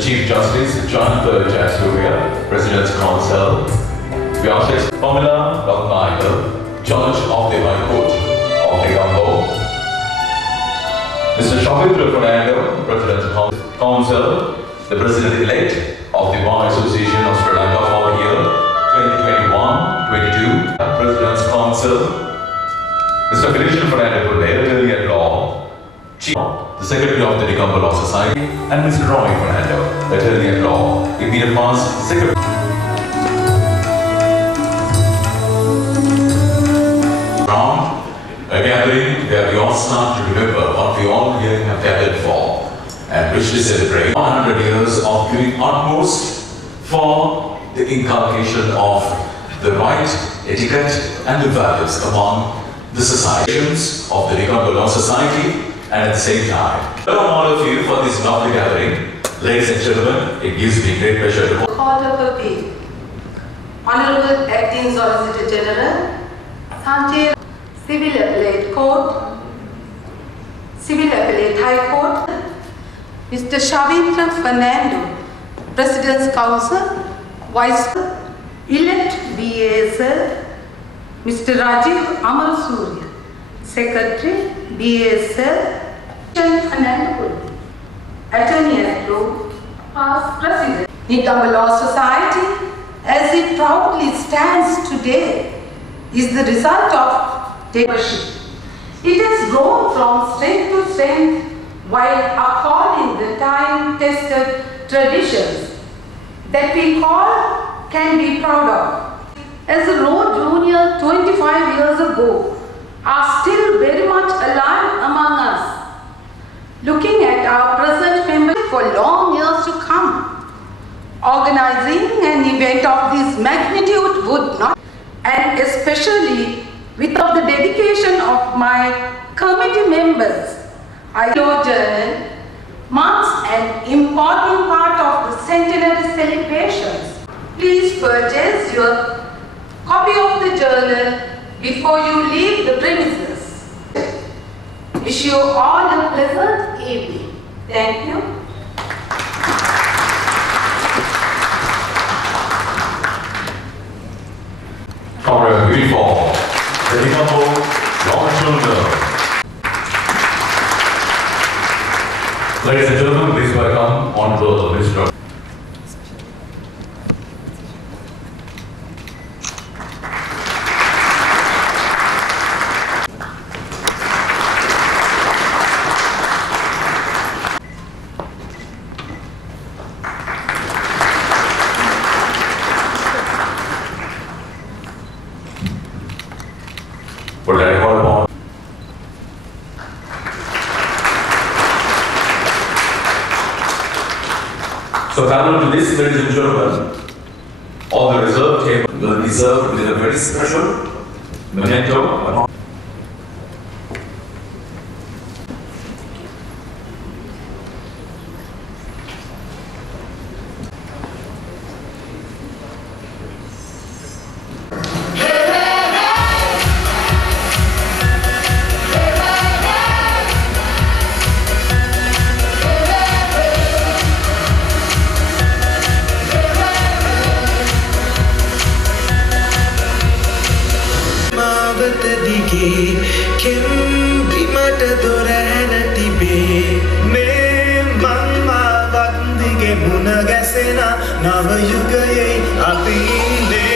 Chief Justice John Burge Astoria, President's Counsel, Vyasa Pamela Ratnayakar, Judge of the High Court of Negombo, Mr. Shavindra Fernando, President's Counsel, the President-elect of the Bar Association of Sri Lanka for the year 2021-22, President's Counsel, Mr. Felician Fernando, Attorney at Law, Chief, the Secretary of the Negombo Law Society, and Mr. Roy Fernando, Attorney at Law, immediate past Secretary. A gathering where we all start to remember what we all here have gathered for and wish to celebrate 100 years of giving utmost for the inculcation of the right, etiquette and the values among the societies of the Negombo Law Society, and at the same time, welcome all of you for this lovely gathering. Ladies and gentlemen, it gives me great pleasure to Court of Appeal. Honorable Acting Solicitor General, Sanjay, Civil Appellate Court, Civil Appellate High Court, Mr. Shavindra Fernando, President's Counsel, Vice Elect BASL, Mr. Rajiv Amarsurya, Secretary BASL, Fernando, Attorney at Law, past President. Negombo Law Society, as it proudly stands today, is the result of membership. It has grown from strength to strength while upholding the time-tested traditions that we all can be proud of. As a Law Junior 25 years ago, are still very much alive among us. Looking at our present members for long years to come, organizing an event of this magnitude would not, and especially without the dedication of my committee members, Your journal marks an important part of the centenary celebrations. Please purchase your copy of the journal before you leave the premises. Wish you all a pleasant evening. Thank you. For a uniform, the Negombo Law Journal. Ladies and gentlemen, please welcome Honorable Mr. Would I call upon So, panel to this, ladies and gentlemen, all the reserved table will be served with a very special memento. දොරහැර තිබේ මේ මන්මාවත් දිගේ මුණ ගැසෙන නව යුගයේ අපි ඉන්නේ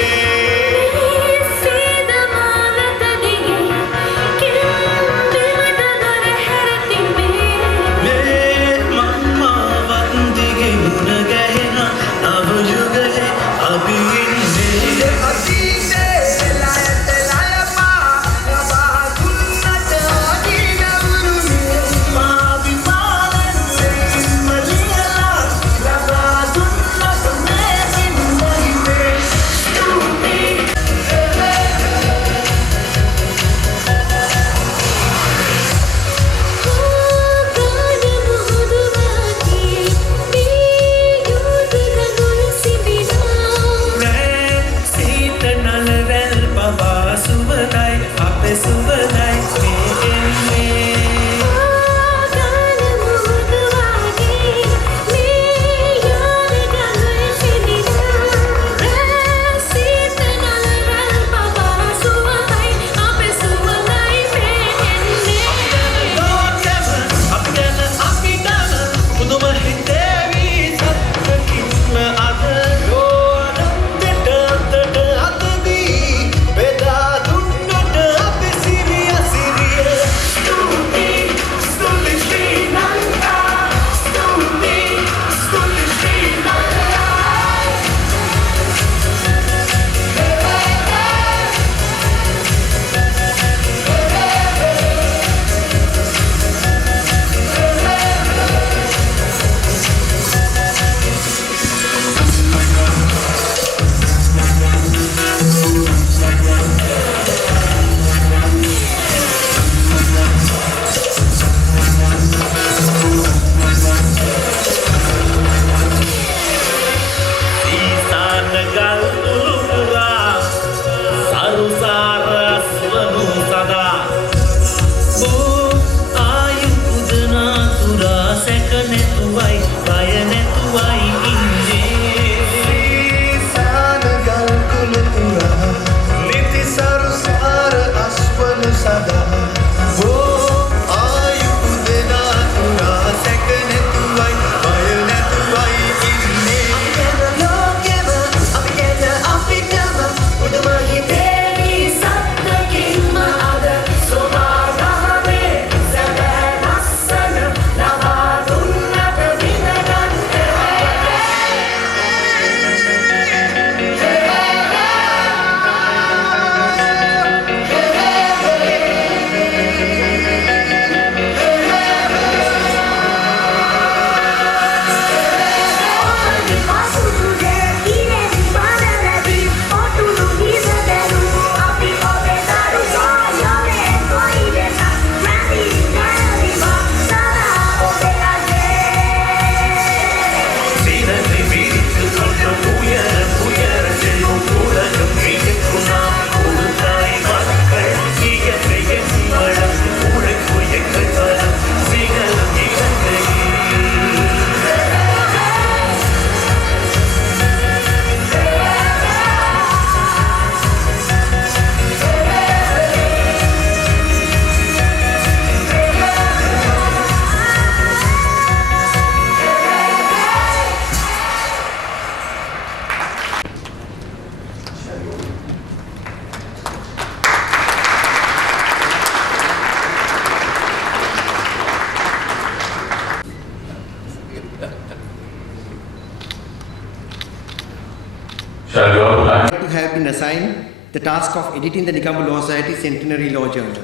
To have been assigned the task of editing the Nigambu Law Society Centenary Law Journal.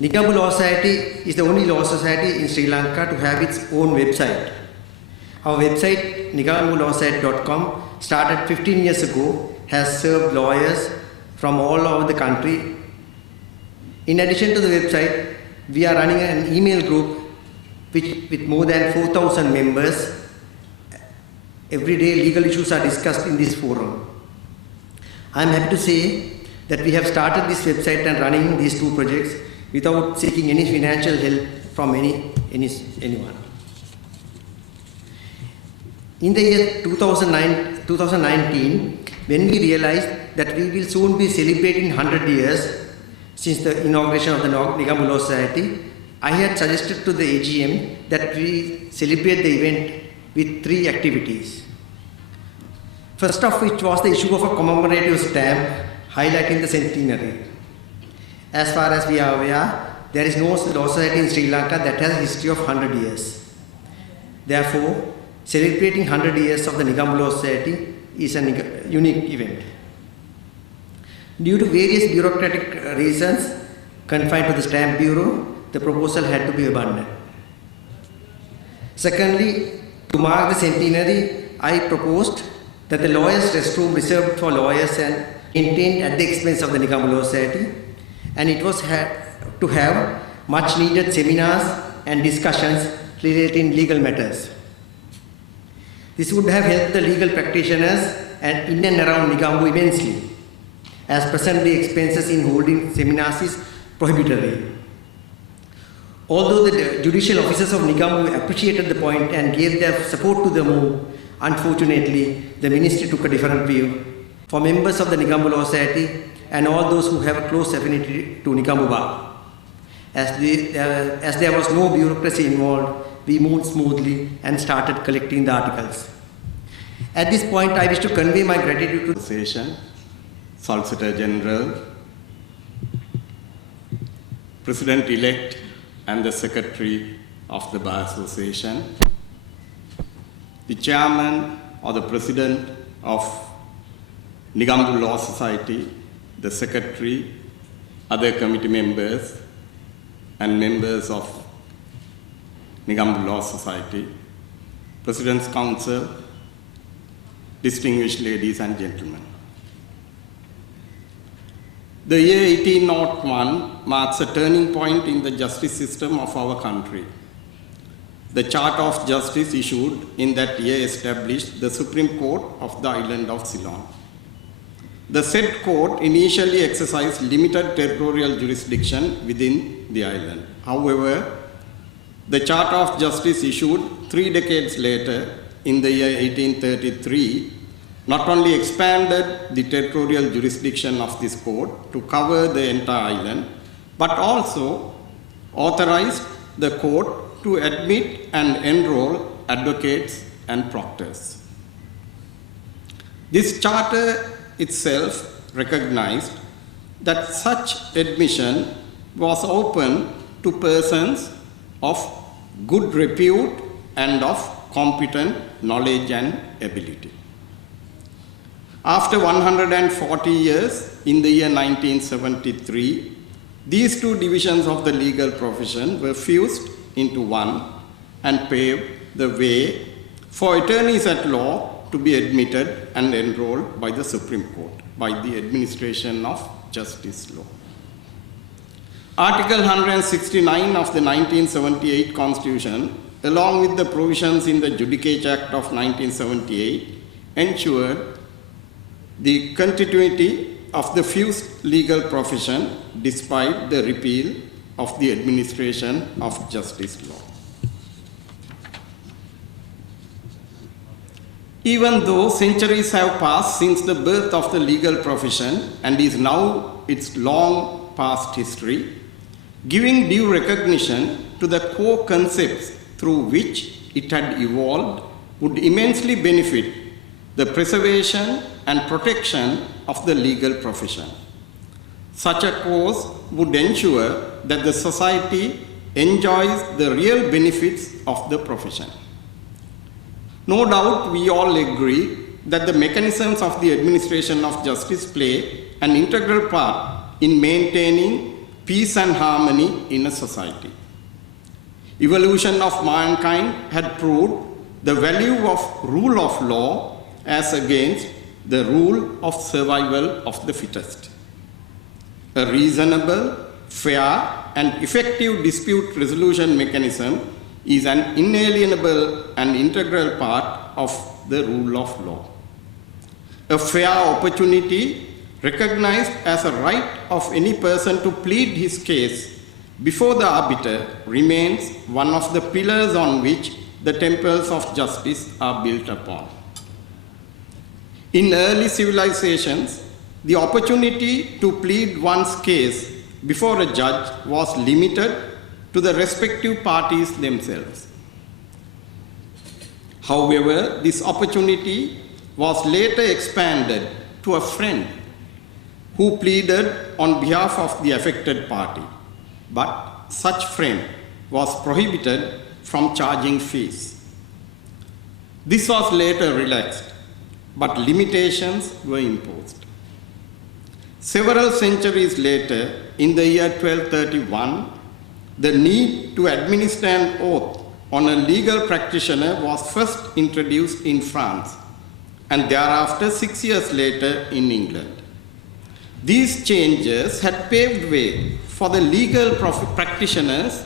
Nigambu Law Society is the only law society in Sri Lanka to have its own website. Our website, nigambulawsociety.com, started 15 years ago, has served lawyers from all over the country. In addition to the website, we are running an email group with more than 4,000 members. Every day legal issues are discussed in this forum. I am happy to say that we have started this website and running these two projects without seeking any financial help from anyone. In the year 2019, when we realized that we will soon be celebrating 100 years, since the inauguration of the Nigambu Law Society, I had suggested to the AGM that we celebrate the event with 3 activities. First of which was the issue of a commemorative stamp highlighting the centenary. As far as we are aware, there is no law society in Sri Lanka that has a history of 100 years. Therefore, celebrating 100 years of the Nigambu Law Society is a unique event. Due to various bureaucratic reasons confined to the Stamp Bureau, the proposal had to be abandoned. Secondly, to mark the centenary, I proposed that the lawyers' restroom reserved for lawyers and maintained at the expense of the Nigambu Law Society, and it was to have much needed seminars and discussions relating legal matters. This would have helped the legal practitioners and in and around Nigambu immensely, as presently expenses in holding seminars is prohibitory. Although the judicial officers of Nigambu appreciated the point and gave their support to the move, unfortunately, the ministry took a different view. For members of the Nigambu Law Society and all those who have a close affinity to Nigambu Bar, as there was no bureaucracy involved, we moved smoothly and started collecting the articles. At this point, I wish to convey my gratitude to the Association, Solicitor General, President-elect and the Secretary of the Bar Association, the Chairman or the President of Nigambu Law Society, the Secretary, other committee members, and members of Nigambu Law Society, President's Council, distinguished ladies and gentlemen. The year 1801 marks a turning point in the justice system of our country. The Charter of Justice issued in that year established the Supreme Court of the island of Ceylon. The said court initially exercised limited territorial jurisdiction within the island. However, the Charter of Justice issued 3 decades later, in the year 1833, not only expanded the territorial jurisdiction of this court to cover the entire island, but also authorized the court to admit and enroll advocates and proctors. This charter itself recognized that such admission was open to persons of good repute and of competent knowledge and ability. After 140 years, in the year 1973, these 2 divisions of the legal profession were fused into one and paved the way for attorneys at law to be admitted and enrolled by the Supreme Court, by the administration of justice law. Article 169 of the 1978 Constitution, along with the provisions in the Judicature Act of 1978, ensured the continuity of the fused legal profession despite the repeal of the administration of justice law. Even though centuries have passed since the birth of the legal profession and is now its long past history, giving due recognition to the core concepts through which it had evolved would immensely benefit the preservation and protection of the legal profession. Such a course would ensure that the society enjoys the real benefits of the profession. No doubt we all agree that the mechanisms of the administration of justice play an integral part in maintaining peace and harmony in a society. Evolution of mankind had proved the value of rule of law as against the rule of survival of the fittest. A reasonable, fair, and effective dispute resolution mechanism is an inalienable and integral part of the rule of law. A fair opportunity recognized as a right of any person to plead his case before the arbiter remains one of the pillars on which the temples of justice are built upon. In early civilizations, the opportunity to plead one's case before a judge was limited to the respective parties themselves. However, this opportunity was later expanded to a friend who pleaded on behalf of the affected party, but such friend was prohibited from charging fees. This was later relaxed, but limitations were imposed. Several centuries later, in the year 1231, the need to administer an oath on a legal practitioner was first introduced in France, and thereafter 6 years later in England. These changes had paved way for the legal practitioners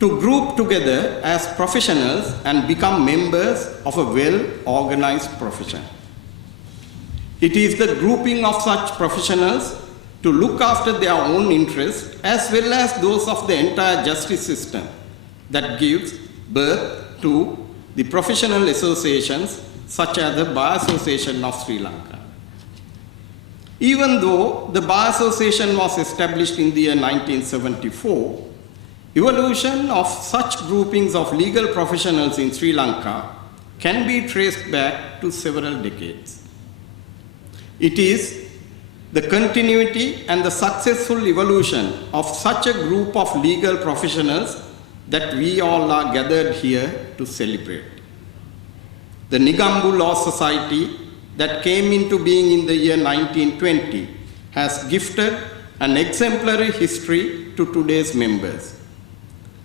to group together as professionals and become members of a well-organized profession. It is the grouping of such professionals to look after their own interests as well as those of the entire justice system that gives birth to the professional associations such as the Bar Association of Sri Lanka. Even though the Bar Association was established in the year 1974, evolution of such groupings of legal professionals in Sri Lanka can be traced back to several decades. It is the continuity and the successful evolution of such a group of legal professionals that we all are gathered here to celebrate. The Nigambu Law Society that came into being in the year 1920 has gifted an exemplary history to today's members.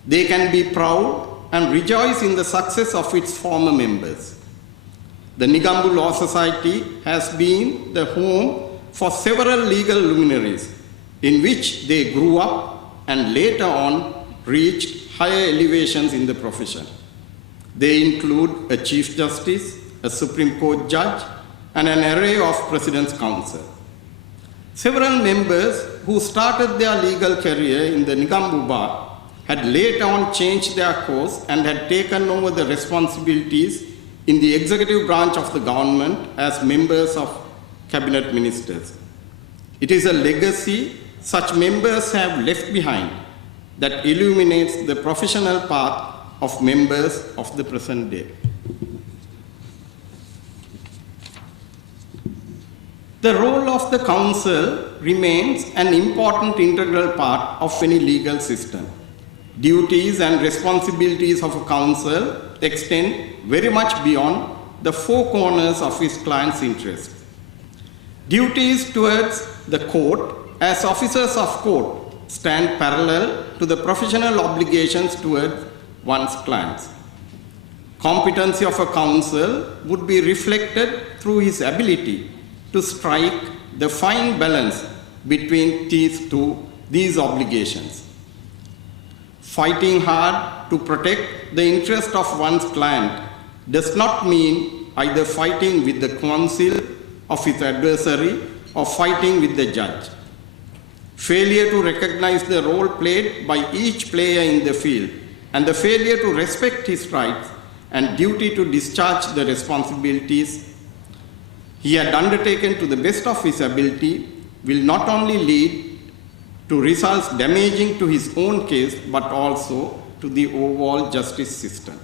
They can be proud and rejoice in the success of its former members. The Nigambu Law Society has been the home for several legal luminaries in which they grew up and later on reached higher elevations in the profession. They include a Chief Justice, a Supreme Court judge, and an array of President's Counsel. Several members who started their legal career in the Nigambu Bar had later on changed their course and had taken over the responsibilities in the executive branch of the government as members of cabinet ministers. It is a legacy such members have left behind that illuminates the professional path of members of the present day. The role of the council remains an important integral part of any legal system. Duties and responsibilities of a council extend very much beyond the four corners of his client's interest. Duties towards the court as officers of court stand parallel to the professional obligations towards one's clients. Competency of a counsel would be reflected through his ability to strike the fine balance between these obligations. Fighting hard to protect the interest of one's client does not mean either fighting with the counsel of his adversary or fighting with the judge. Failure to recognize the role played by each player in the field and the failure to respect his rights and duty to discharge the responsibilities he had undertaken to the best of his ability will not only lead to results damaging to his own case but also to the overall justice system.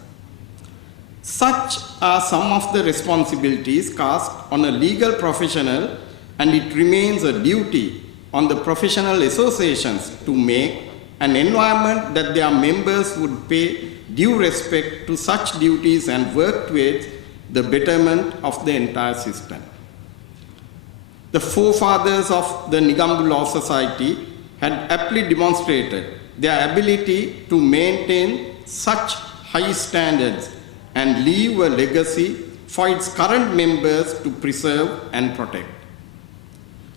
Such are some of the responsibilities cast on a legal professional, and it remains a duty on the professional associations to make an environment that their members would pay due respect to such duties and work towards the betterment of the entire system. The forefathers of the Nigambu Law Society had aptly demonstrated their ability to maintain such high standards and leave a legacy for its current members to preserve and protect.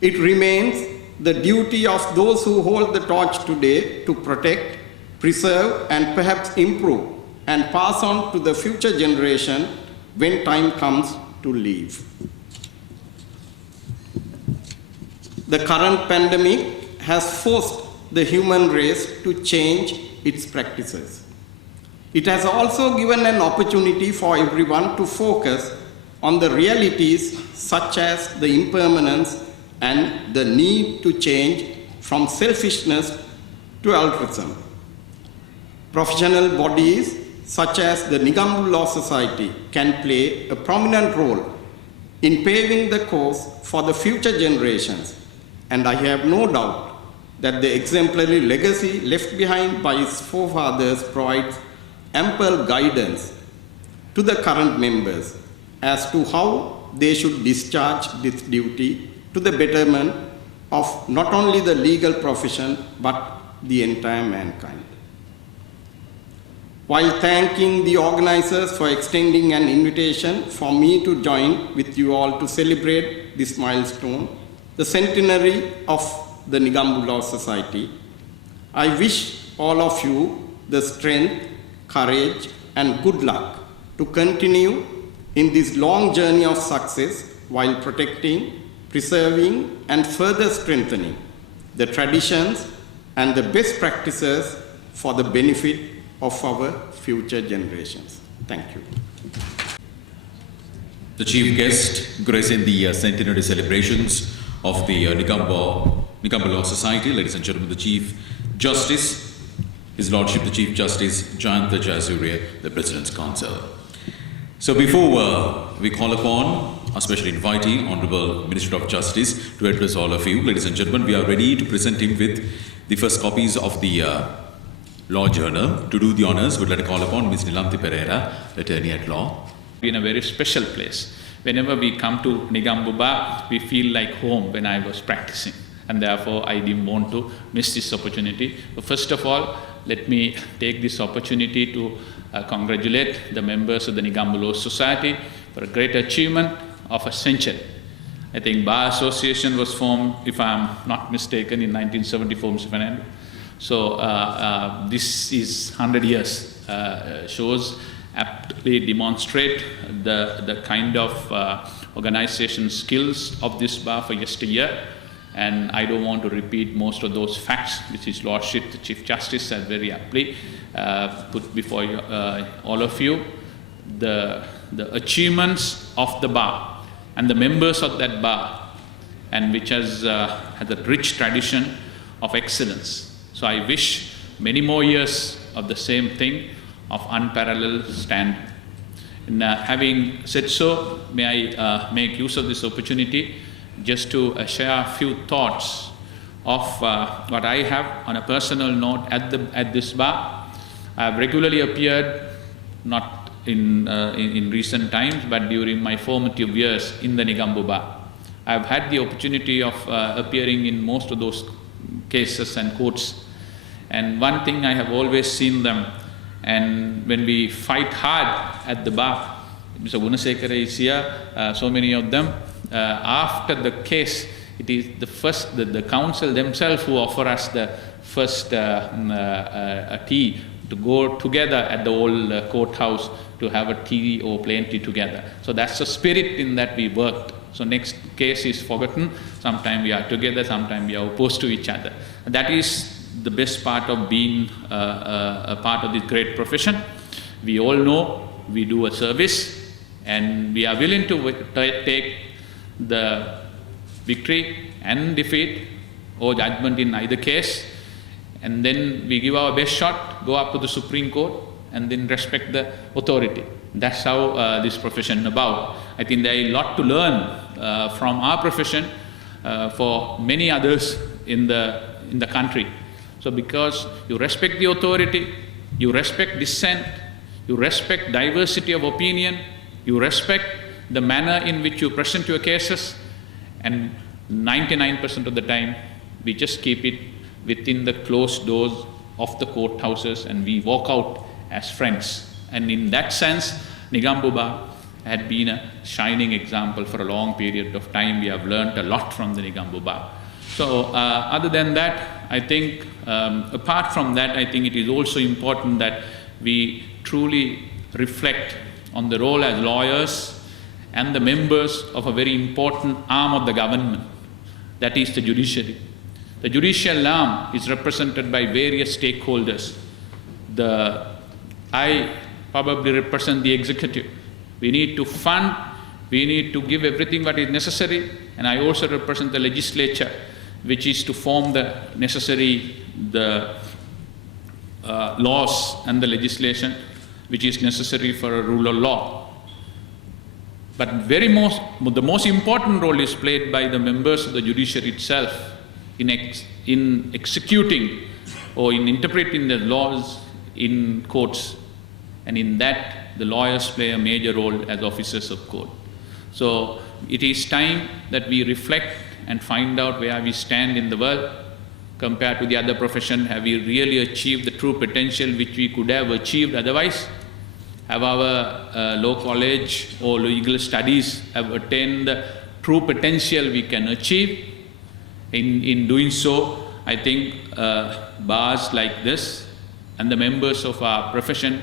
It remains the duty of those who hold the torch today to protect, preserve, and perhaps improve and pass on to the future generation when time comes to leave. The current pandemic has forced the human race to change its practices. It has also given an opportunity for everyone to focus on the realities such as the impermanence and the need to change from selfishness to altruism. Professional bodies such as the Nigambu Law Society can play a prominent role in paving the course for the future generations, and I have no doubt that the exemplary legacy left behind by its forefathers provides ample guidance to the current members as to how they should discharge this duty to the betterment of not only the legal profession but the entire mankind. While thanking the organizers for extending an invitation for me to join with you all to celebrate this milestone, the centenary of the Nigambu Law Society, I wish all of you the strength, courage, and good luck to continue in this long journey of success while protecting, preserving, and further strengthening the traditions and the best practices for the benefit of our future generations. Thank you. The chief guest gracing the centenary celebrations of the Nigambu Law Society, ladies and gentlemen, the Chief Justice, His Lordship the Chief Justice Jayanta Jayasuriya, the President's Counsel. So before we call upon our special invitee, Honorable Minister of Justice, to address all of you, ladies and gentlemen, we are ready to present him with the first copies of the Law Journal. To do the honors, we'd like to call upon Ms. Nilanthi Pereira, attorney at law. In a very special place. Whenever we come to Nigambu Bar, we feel like home when I was practicing, and therefore I didn't want to miss this opportunity. But first of all, let me take this opportunity to congratulate the members of the Nigambu Law Society for a great achievement of a century. I think Bar Association was formed, if I'm not mistaken, in 1974, Mr. Fernando. So this is 100 years, shows aptly demonstrate the kind of organization skills of this bar for yesteryear. And I don't want to repeat most of those facts which His Lordship, the Chief Justice, has very aptly put before you, all of you. The achievements of the bar and the members of that bar, and which has a rich tradition of excellence. So I wish many more years of the same thing, of unparalleled standard. And having said so, may I make use of this opportunity just to share a few thoughts of what I have on a personal note at this bar. I have regularly appeared, not in recent times, but during my formative years in the Nigambu Bar. I have had the opportunity of appearing in most of those cases and courts. And one thing I have always seen them, and when we fight hard at the bar, Mr. Gunasekara is here, so many of them, after the case, it is the council themselves who offer us the first tea to go together at the old courthouse to have a tea or plain tea together. So that's the spirit in that we worked. So next case is forgotten. Sometimes we are together, sometimes we are opposed to each other. And that is the best part of being a part of this great profession. We all know we do a service, and we are willing to take the victory and defeat or judgment in either case, and then we give our best shot, go up to the Supreme Court, and then respect the authority. That's how this profession is about. I think there is a lot to learn from our profession for many others in the country. So because you respect the authority, you respect dissent, you respect diversity of opinion, you respect the manner in which you present your cases, and 99% of the time, we just keep it within the closed doors of the courthouses, and we walk out as friends. And in that sense, Nigambu Bar had been a shining example for a long period of time. We have learned a lot from the Nigambu Bar. So other than that, I think, apart from that, I think it is also important that we truly reflect on the role as lawyers and the members of a very important arm of the government, that is the judiciary. The judicial arm is represented by various stakeholders. I probably represent the executive. We need to fund, we need to give everything what is necessary, and I also represent the legislature. which is to form the necessary laws and the legislation which is necessary for a rule of law. But the most important role is played by the members of the judiciary itself in executing or in interpreting the laws in courts. And in that, the lawyers play a major role as officers of court. So it is time that we reflect and find out where we stand in the world compared to the other profession. Have we really achieved the true potential which we could have achieved otherwise? Have our law college or legal studies have attained the true potential we can achieve? In doing so, I think bars like this and the members of our profession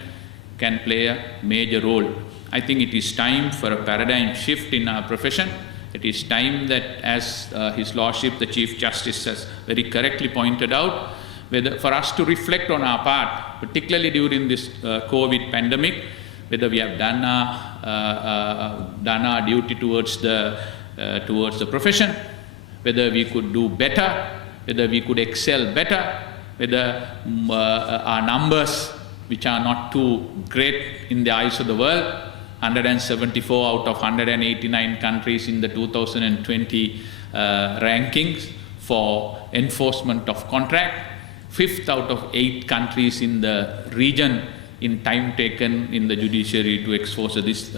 can play a major role. I think it is time for a paradigm shift in our profession. It is time that, as His Lordship, the Chief Justice, has very correctly pointed out, for us to reflect on our part, particularly during this COVID pandemic, whether we have done our duty towards the profession, whether we could do better, whether we could excel better, whether our numbers, which are not too great in the eyes of the world, 174 out of 189 countries in the 2020 rankings for enforcement of contract, 5th out of 8 countries in the region in time taken in the judiciary to enforce this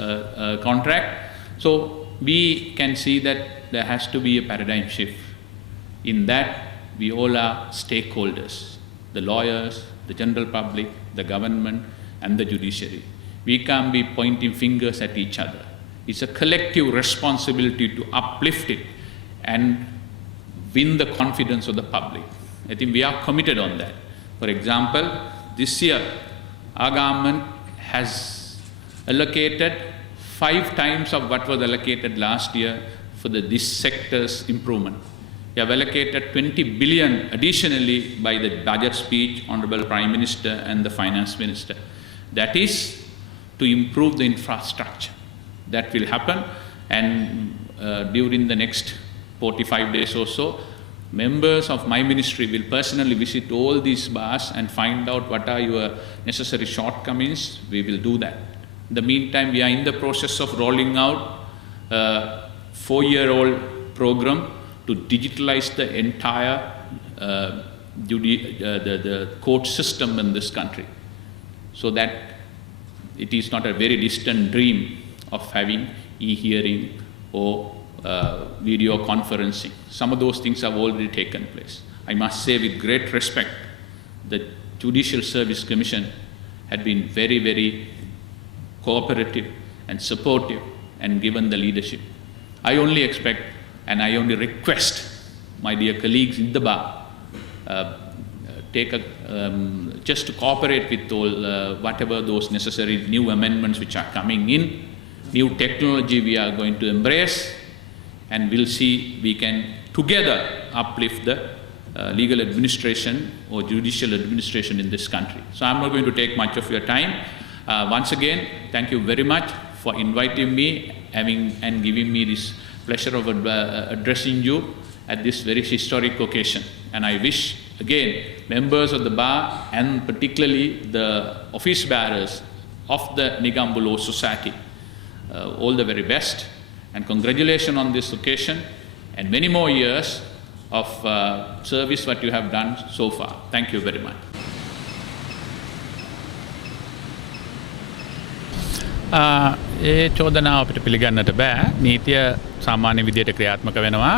contract. So we can see that there has to be a paradigm shift. In that, we all are stakeholders, the lawyers, the general public, the government, and the judiciary. We can't be pointing fingers at each other. It's a collective responsibility to uplift it and win the confidence of the public. I think we are committed on that. For example, this year, our government has allocated 5 times of what was allocated last year for this sector's improvement. We have allocated 20 billion additionally by the budget speech, Honorable Prime Minister and the Finance Minister. That is to improve the infrastructure. That will happen, and during the next 45 days or so, members of my ministry will personally visit all these bars and find out what are your necessary shortcomings. We will do that. In the meantime, we are in the process of rolling out a 4-year-old program to digitalize the entire the court system in this country, so that it is not a very distant dream of having e-hearing or video conferencing. Some of those things have already taken place. I must say with great respect, the Judicial Service Commission had been very, very cooperative and supportive and given the leadership. I only expect and I only request my dear colleagues in the bar, just to cooperate with all whatever those necessary new amendments which are coming in, new technology we are going to embrace, and we'll see we can together uplift the legal administration or judicial administration in this country. So I'm not going to take much of your time. Once again, thank you very much for inviting me and giving me this pleasure of addressing you at this very historic occasion. And I wish, again, members of the bar and particularly the office bearers of the Negombo Law Society all the very best, and congratulations on this occasion and many more years of service what you have done so far. Thank you very much. ඒ චෝදනාව අපිට පිළිගන්නට බෑ. නීතිය සාමාන්‍ය විදියට ක්‍රියාත්මක වෙනවා.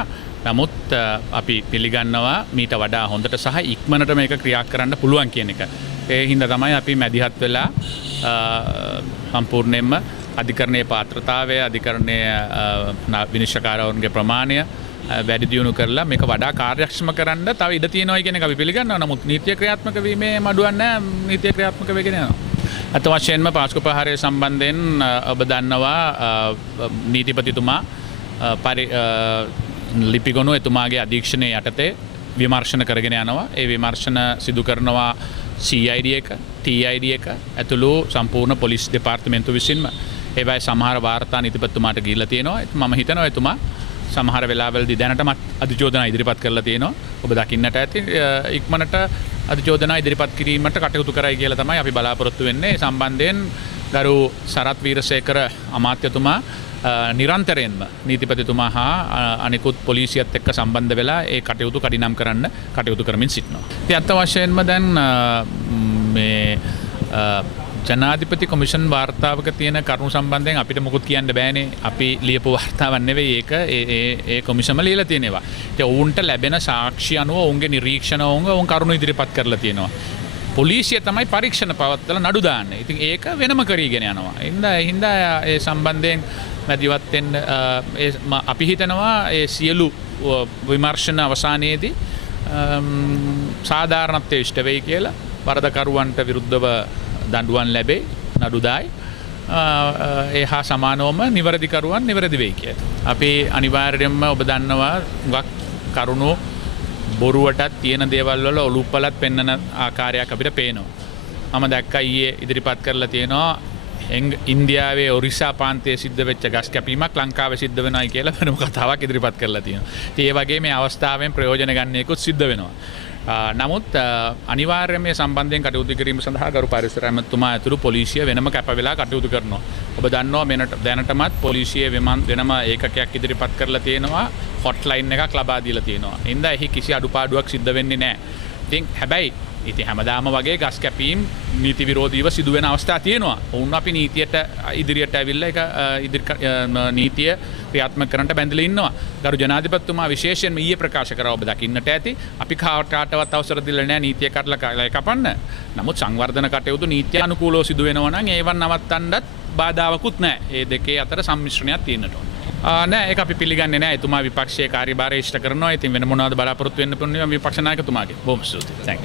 නමුත් අපි පිළිගන්නවා මීට වඩා හොඳට සහ ඉක්මනට මේක ක්‍රියා කරන්න පුළුවන් කියන එක. ඒ හින්දා තමයි අපි මැදිහත් වෙලා සම්පූර්ණයෙන්ම අධිකරණයේ පාත්‍රතාවය, අධිකරණයේ විනිශ්චයකාරවරුන්ගේ ප්‍රමාණය වැඩි දියුණු කරලා මේක වඩා කාර්යක්ෂම කරන්න තව ඉඩ තියෙනවා කියන එක අපි පිළිගන්නවා. නමුත් නීතිය ක්‍රියාත්මක වීමේ මඩුවක් නැහැ. නීතිය ක්‍රියාත්මක වෙගෙන යනවා. අත වශයෙන්ම පාස්කු ප්‍රහාරය සම්බන්ධයෙන් ඔබ දන්නවා නීතිපතිතුමා ලිපිගොනු එතුමාගේ අධීක්ෂණය යටතේ විමර්ශන කරගෙන යනවා. ඒ විමර්ශන සිදු කරනවා CID එක, TID එක ඇතුළු සම්පූර්ණ පොලිස් දෙපාර්තමේන්තුව විසින්ම. ඒවයි සමහර වාර්තා නීතිපතිතුමාට ගිහිල්ලා තියෙනවා. මම හිතනවා එතුමා සමහර වෙලාවලදී දැනටමත් අධිචෝදනා ඉදිරිපත් කරලා තියෙනවා. ඔබ දකින්නට ඇති ඉක්මනට අධිචෝදනා ඉදිරිපත් කිරීමට කටයුතු කරයි කියලා තමයි අපි බලාපොරොත්තු වෙන්නේ. සම්බන්ධයෙන් ගරු සරත් වීරසේකර අමාත්‍යතුමා නිරන්තරයෙන්ම නීතිපතිතුමා හා අනිකුත් පොලිසියත් එක්ක සම්බන්ධ වෙලා ඒ කටයුතු කඩිනම් කරන්න කටයුතු කරමින් සිටිනවා. ඉතින් අත් වශයෙන්ම දැන් මේ ජනාධිපති කොමිෂන් වාර්තාවක තියෙන කරුණු සම්බන්ධයෙන් අපිට මොකුත් කියන්න බෑනේ. අපි ලියපු වාර්තාවක් නෙවෙයි ඒක. ඒ කොමිෂම ලියලා තියෙනවා. ඉතින් ඔවුන්ට ලැබෙන සාක්ෂි අනුව ඔවුන්ගේ නිරීක්ෂණ ඔවුන් කරුණු ඉදිරිපත් කරලා තියෙනවා. පොලිසිය තමයි පරීක්ෂණ පවත්වලා නඩු දාන්නේ. ඉතින් ඒක වෙනම කරගෙන යනවා. හින්දා ඒ සම්බන්ධයෙන් මැදිවත් වෙන්න අපි හිතනවා ඒ සියලු විමර්ශන අවසානයේදී සාධාරණත්වයේ ඉෂ්ට වෙයි කියලා. වරදකරුවන්ට විරුද්ධව දඬුවම් ලැබේ නඩුදායි ඒ හා සමානවම නිවැරදිකරුවන් නිවැරදි වෙයි කියලා. අපි අනිවාර්යයෙන්ම ඔබ දන්නවා හුඟක් කරුණු බොරුවටත් තියෙන දේවල් වල ඔලුප්පලත් පෙන්වන ආකාරයක් අපිට පේනවා. මම දැක්කා ඊයේ ඉදිරිපත් කරලා තියෙනවා ඉන්දියාවේ ඔරිසා ප්‍රාන්තයේ සිද්ධ වෙච්ච ගස් කැපීමක් ලංකාවේ සිද්ධ වෙනවායි කියලා වෙනම කතාවක් ඉදිරිපත් කරලා තියෙනවා. ඉතින් ඒ වගේ මේ අවස්ථාවෙන් ප්‍රයෝජන ගන්නේකුත් සිද්ධ වෙනවා. නමුත් අනිවාර්යයෙන් මේ සම්බන්ධයෙන් කටයුතු කිරීම සඳහා ගරු පරිසර ඇමතුමා ඇතුළු පොලිසිය වෙනම කැප වෙලා කටයුතු කරනවා. ඔබ දන්නවා දැනටමත් පොලිසිය වෙනම ඒකකයක් ඉදිරිපත් කරලා තියෙනවා. හොට්ලයින් එකක් ලබා දීලා තියෙනවා. ඉතින් එහි කිසි අඩුපාඩුවක් සිද්ධ වෙන්නේ නැහැ. ඉතින් හැබැයි ඉතින් හැමදාම වගේ ගස් කැපීම් නීති විරෝධීව සිදුවෙන අවස්ථා තියෙනවා. ඔවුන් අපි නීතියට ඉදිරියට ඇවිල්ලා ඒක නීතිය ක්‍රියාත්මක කරන්නට බැඳලා ඉන්නවා. ගරු ජනාධිපතිතුමා විශේෂයෙන්ම ඊයේ ප්‍රකාශ කරා ඔබ දකින්නට ඇති. අපි කාටවත් අවසර දෙන්නේ නැහැ නීතිය කඩලා කපන්න. නමුත් සංවර්ධන කටයුතු නීත්‍ය අනුකූලව සිදු වෙනවා නම් ඒවන් නවත්තන්නත් බාධාවකුත් නැහැ. ඒ දෙකේ අතර සම්මිශ්‍රණයක් තියෙන්නට ඕන. නෑ ඒක අපි පිළිගන්නේ නෑ. එතුමා විපක්ෂයේ කාර්යභාරය ඉෂ්ට කරනවා. ඉතින් වෙන මොනවද බලාපොරොත්තු වෙන්න පුළුවන් විපක්ෂ නායකතුමාගේ. බොහොම ස්තුතියි.